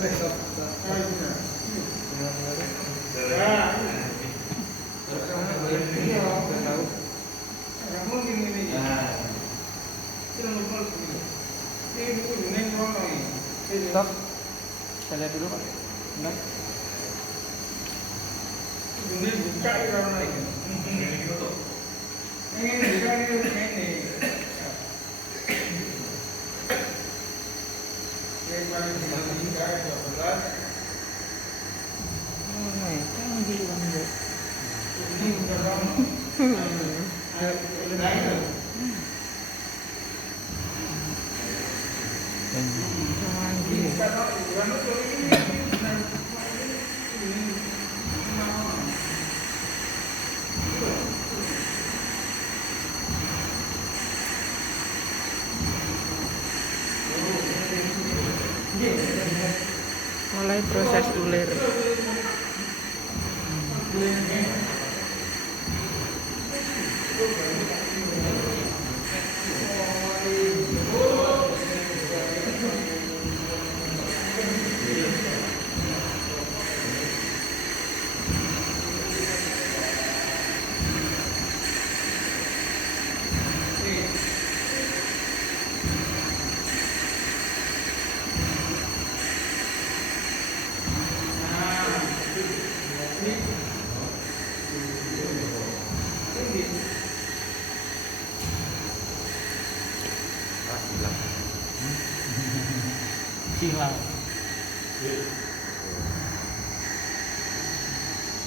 Stop. Saya lihat dulu Pak. Bentar. Ini buka ya orang lain. Ini buka ini. Yang paling tinggi kan 12. Canggih banget. Ini bukan kamu. Mulai proses ulir. Silang.